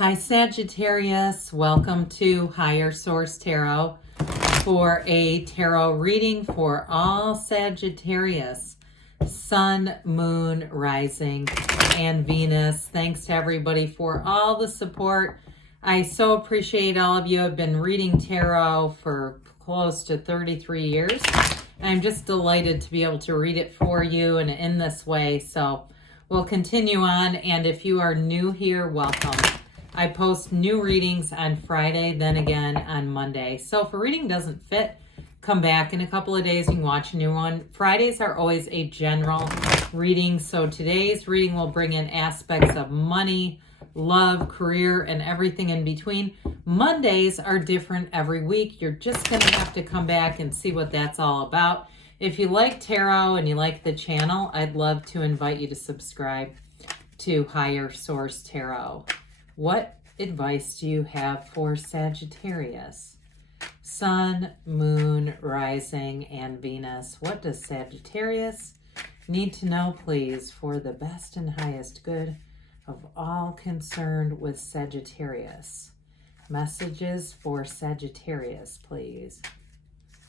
Hi Sagittarius, welcome to Higher Source Tarot for a tarot reading for all Sagittarius, Sun, Moon, Rising, and Venus. Thanks to everybody for all the support. I so appreciate all of you. I've been reading tarot for close to 33 years. I'm just delighted to be able to read it for you and in this way. So we'll continue on, and if you are new here, welcome. I post new readings on Friday, then again on Monday. So if a reading doesn't fit, come back in a couple of days. You can watch a new one. Fridays are always a general reading. So today's reading will bring in aspects of money, love, career, and everything in between. Mondays are different every week. You're just going to have to come back and see what that's all about. If you like tarot and you like the channel, I'd love to invite you to subscribe to Higher Source Tarot. What advice do you have for Sagittarius? Sun, Moon, Rising, and Venus. What does Sagittarius need to know, please, for the best and highest good of all concerned with Sagittarius? Messages for Sagittarius, please.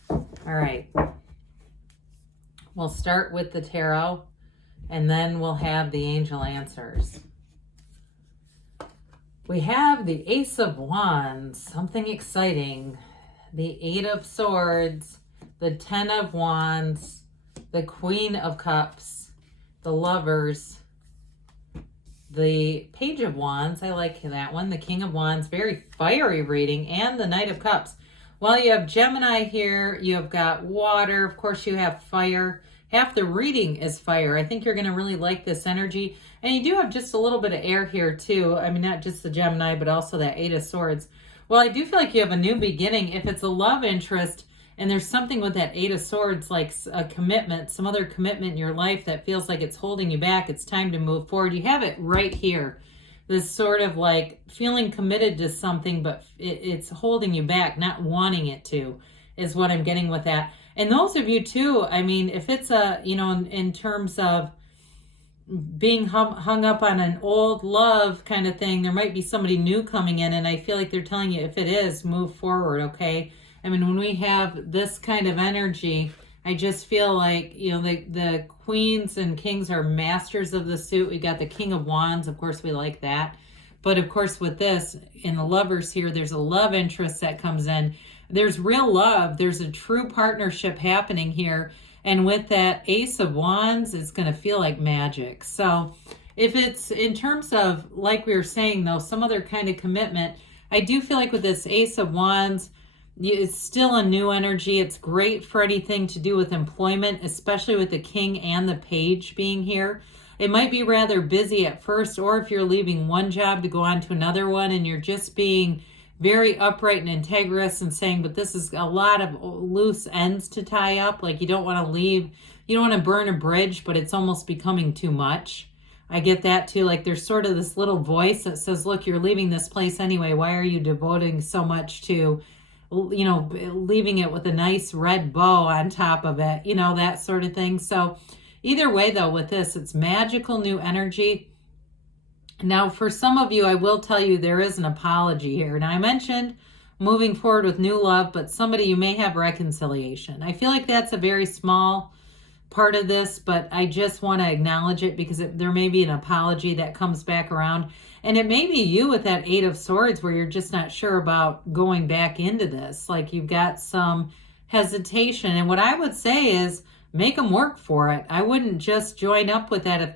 All right. We'll start with the tarot, and then we'll have the angel answers. We have the Ace of Wands, something exciting. The Eight of Swords, the Ten of Wands, the Queen of Cups, the Lovers, the Page of Wands, I like that one, the King of Wands, very fiery reading, and the Knight of Cups. Well, you have Gemini here, you have got water, of course you have fire. Half the reading is fire. I think you're going to really like this energy. And you do have just a little bit of air here too. I mean, not just the Gemini, but also that Eight of Swords. Well, I do feel like you have a new beginning. If it's a love interest and there's something with that Eight of Swords, like a commitment, some other commitment in your life that feels like it's holding you back, it's time to move forward. You have it right here. This sort of like feeling committed to something, but it's holding you back, not wanting it to, is what I'm getting with that. And those of you too, I mean, if it's a, you know, in terms of being hung up on an old love kind of thing, there might be somebody new coming in, and I feel like they're telling you, if it is, move forward, okay? I mean, when we have this kind of energy, I just feel like, you know, the queens and kings are masters of the suit. We got the King of Wands, of course we like that. But of course with this, in the Lovers here, there's a love interest that comes in. There's real love. There's a true partnership happening here. And with that Ace of Wands, it's going to feel like magic. So if it's in terms of, like we were saying, though, some other kind of commitment, I do feel like with this Ace of Wands, it's still a new energy. It's great for anything to do with employment, especially with the King and the Page being here. It might be rather busy at first, or if you're leaving one job to go on to another one and you're just being very upright and integrous and saying, but this is a lot of loose ends to tie up. Like you don't want to leave, you don't want to burn a bridge, but it's almost becoming too much. I get that too. Like there's sort of this little voice that says, look, you're leaving this place anyway. Why are you devoting so much to, you know, leaving it with a nice red bow on top of it, you know, that sort of thing. So either way though, with this, it's magical new energy. Now, for some of you, I will tell you there is an apology here. Now, I mentioned moving forward with new love, but somebody, you may have reconciliation. I feel like that's a very small part of this, but I just want to acknowledge it because there may be an apology that comes back around. And it may be you with that Eight of Swords where you're just not sure about going back into this. Like you've got some hesitation. And what I would say is, make them work for it. I wouldn't just join up with that. If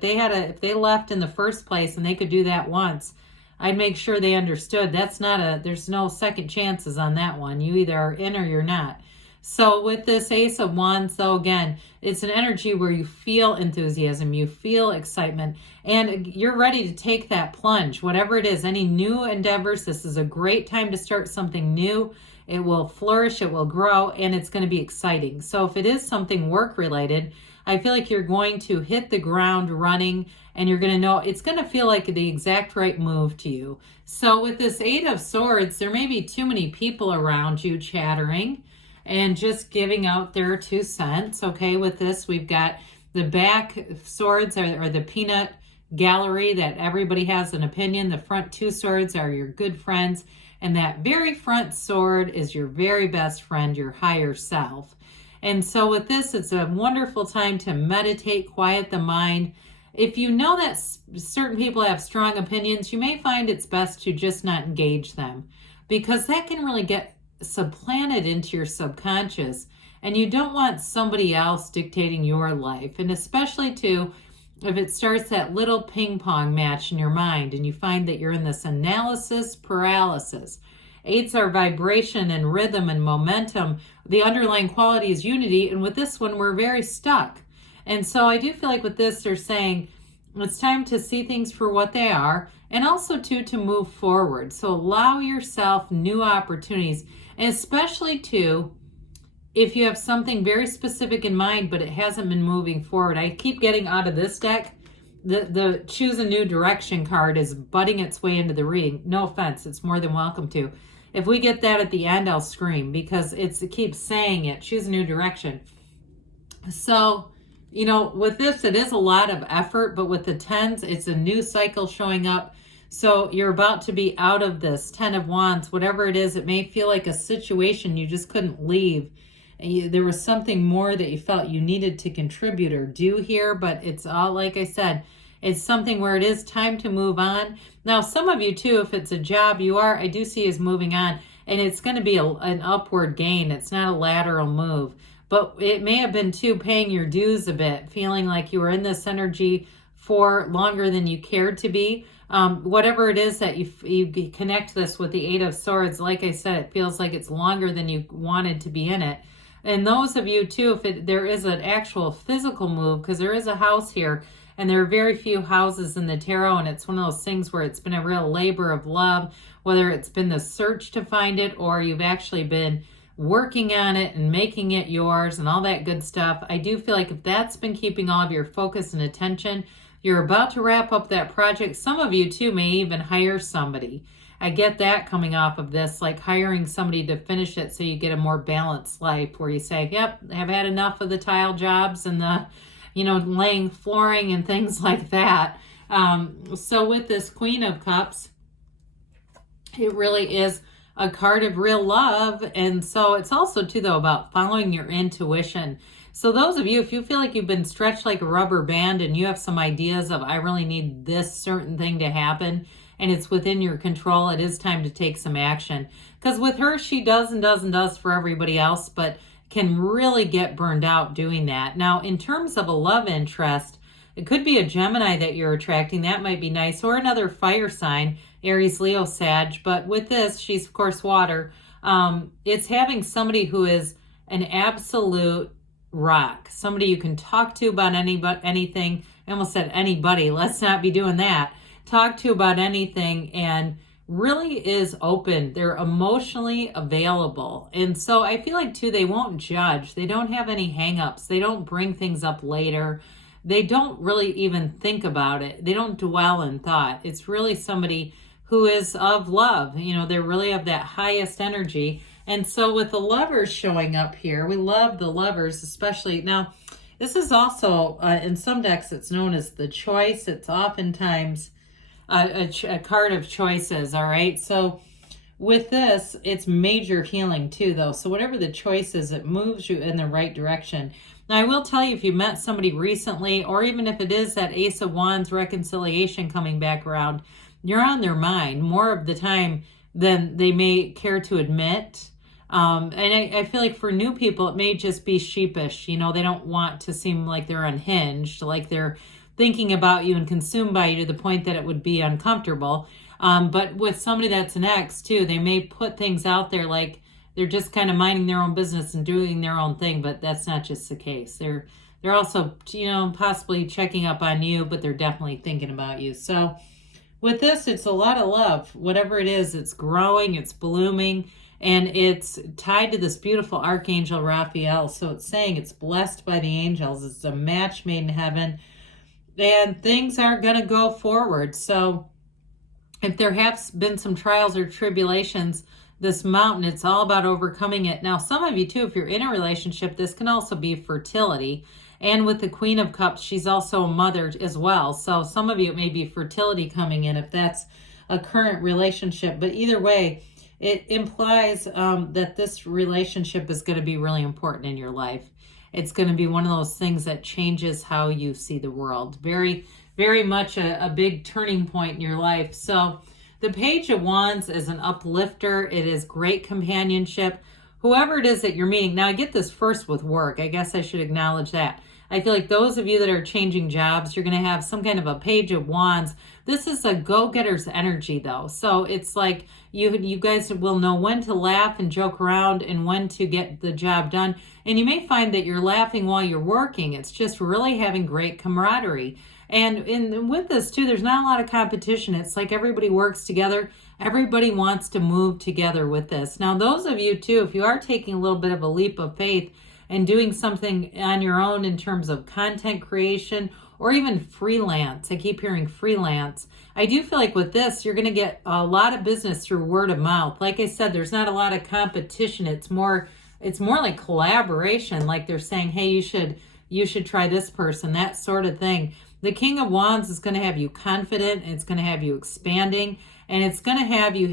they left in the first place and they could do that once, I'd make sure they understood there's no second chances on that one. You either are in or you're not. So with this Ace of Wands, though, again, it's an energy where you feel enthusiasm, you feel excitement, and you're ready to take that plunge. Whatever it is, any new endeavors, this is a great time to start something new. It will flourish, it will grow, and it's going to be exciting. So if it is something work-related, I feel like you're going to hit the ground running, and you're going to know it's going to feel like the exact right move to you. So with this Eight of Swords, there may be too many people around you chattering and just giving out their 2 cents. Okay, with this, we've got the back swords or the peanut gallery that everybody has an opinion. The front two swords are your good friends, and that very front sword is your very best friend, your higher self. And so with this, it's a wonderful time to meditate, quiet the mind. If you know that certain people have strong opinions, you may find it's best to just not engage them, because that can really get supplanted into your subconscious, and you don't want somebody else dictating your life. And especially too, if it starts that little ping pong match in your mind and you find that you're in this analysis paralysis. Eights are vibration and rhythm and momentum. The underlying quality is unity. And with this one, we're very stuck. And so I do feel like with this, they're saying it's time to see things for what they are, and also to move forward. So allow yourself new opportunities, and especially too, if you have something very specific in mind, but it hasn't been moving forward. I keep getting out of this deck, the choose a new direction card is butting its way into the reading. No offense, it's more than welcome to. If we get that at the end, I'll scream, because it keeps saying it, choose a new direction. So, you know, with this, it is a lot of effort, but with the tens, it's a new cycle showing up. So you're about to be out of this 10 of Wands, whatever it is. It may feel like a situation you just couldn't leave. There was something more that you felt you needed to contribute or do here, but it's all, like I said, it's something where it is time to move on. Now, some of you too, if it's a job I do see is moving on, and it's going to be an upward gain. It's not a lateral move, but it may have been too paying your dues a bit, feeling like you were in this energy for longer than you cared to be. Whatever it is that you connect this with the Eight of Swords, like I said, it feels like it's longer than you wanted to be in it. And those of you too, if there is an actual physical move, because there is a house here, and there are very few houses in the tarot, and it's one of those things where it's been a real labor of love, whether it's been the search to find it or you've actually been working on it and making it yours and all that good stuff. I do feel like if that's been keeping all of your focus and attention, you're about to wrap up that project. Some of you too may even hire somebody. I get that coming off of this, like hiring somebody to finish it so you get a more balanced life where you say, yep, I've had enough of the tile jobs and the, laying flooring and things like that. So with this Queen of Cups, it really is a card of real love. And so it's also too, though, about following your intuition. So those of you, if you feel like you've been stretched like a rubber band and you have some ideas of, I really need this certain thing to happen, and it's within your control, it is time to take some action. Because with her, she does and does and does for everybody else, but can really get burned out doing that. Now, in terms of a love interest, it could be a Gemini that you're attracting. That might be nice. Or another fire sign, Aries, Leo, Sag. But with this, she's, of course, water. It's having somebody who is an absolute rock. Somebody you can talk to about anything. I almost said anybody. Let's not be doing that. Talk to about anything, and really is open. They're emotionally available. And so I feel like too, they won't judge. They don't have any hangups. They don't bring things up later. They don't really even think about it. They don't dwell in thought. It's really somebody who is of love. They're really of that highest energy. And so with the Lovers showing up here, we love the Lovers, especially. Now, this is also, in some decks, it's known as the Choice. It's oftentimes a card of choices, all right? So with this, it's major healing too, though. So whatever the choice is, it moves you in the right direction. Now, I will tell you, if you met somebody recently, or even if it is that Ace of Wands reconciliation coming back around, you're on their mind more of the time than they may care to admit. And I feel like for new people, it may just be sheepish. They don't want to seem like they're unhinged, like they're thinking about you and consumed by you to the point that it would be uncomfortable. But with somebody that's an ex too, they may put things out there like they're just kind of minding their own business and doing their own thing, but that's not just the case. They're also, possibly checking up on you, but they're definitely thinking about you. So with this, it's a lot of love. Whatever it is, it's growing, it's blooming, and it's tied to this beautiful Archangel Raphael. So it's saying it's blessed by the angels. It's a match made in heaven. And things are going to go forward. So if there have been some trials or tribulations, this mountain, it's all about overcoming it. Now, some of you too, if you're in a relationship, this can also be fertility. And with the Queen of Cups, she's also a mother as well. So some of you, it may be fertility coming in if that's a current relationship. But either way, it implies that this relationship is going to be really important in your life. It's going to be one of those things that changes how you see the world. Very, very much a big turning point in your life. So the Page of Wands is an uplifter. It is great companionship. Whoever it is that you're meeting. Now, I get this first with work. I guess I should acknowledge that. I feel like those of you that are changing jobs, you're going to have some kind of a Page of Wands. This is a go-getter's energy, though. So it's like you guys will know when to laugh and joke around and when to get the job done. And you may find that you're laughing while you're working. It's just really having great camaraderie. And with this, too, there's not a lot of competition. It's like everybody works together. Everybody wants to move together with this. Now, those of you, too, if you are taking a little bit of a leap of faith and doing something on your own in terms of content creation or even freelance. I keep hearing freelance. I do feel like with this, you're going to get a lot of business through word of mouth. Like I said, there's not a lot of competition. It's more like collaboration. Like they're saying, hey, you should try this person, that sort of thing. The King of Wands is going to have you confident. It's going to have you expanding. And it's going to have you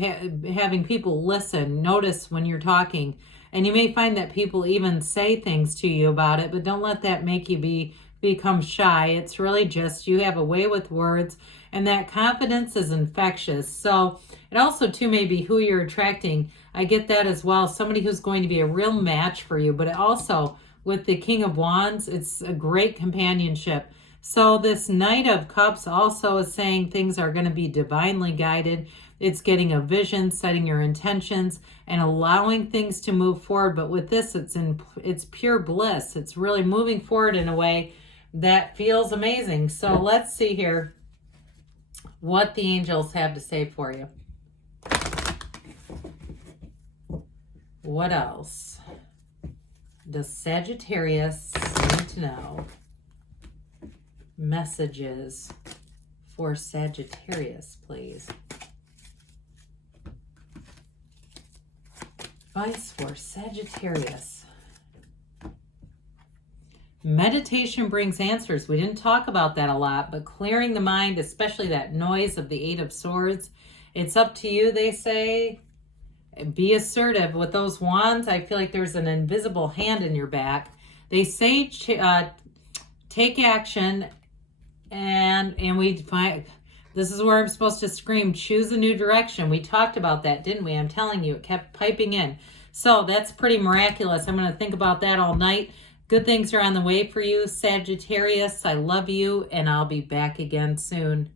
having people listen, notice when you're talking. And you may find that people even say things to you about it, but don't let that make you become shy. It's really just you have a way with words, and that confidence is infectious. So it also, too, may be who you're attracting. I get that as well. Somebody who's going to be a real match for you, but it also, with the King of Wands, it's a great companionship. So this Knight of Cups also is saying things are going to be divinely guided. It's getting a vision, setting your intentions, and allowing things to move forward. But with this, it's pure bliss. It's really moving forward in a way that feels amazing. So let's see here what the angels have to say for you. What else does Sagittarius need to know? Messages for Sagittarius, please. Advice for Sagittarius. Meditation brings answers. We didn't talk about that a lot, but clearing the mind, especially that noise of the Eight of Swords, it's up to you, they say. Be assertive. With those wands, I feel like there's an invisible hand in your back. They say take action, and we find... This is where I'm supposed to scream, choose a new direction. We talked about that, didn't we? I'm telling you, it kept piping in. So that's pretty miraculous. I'm going to think about that all night. Good things are on the way for you, Sagittarius. I love you, and I'll be back again soon.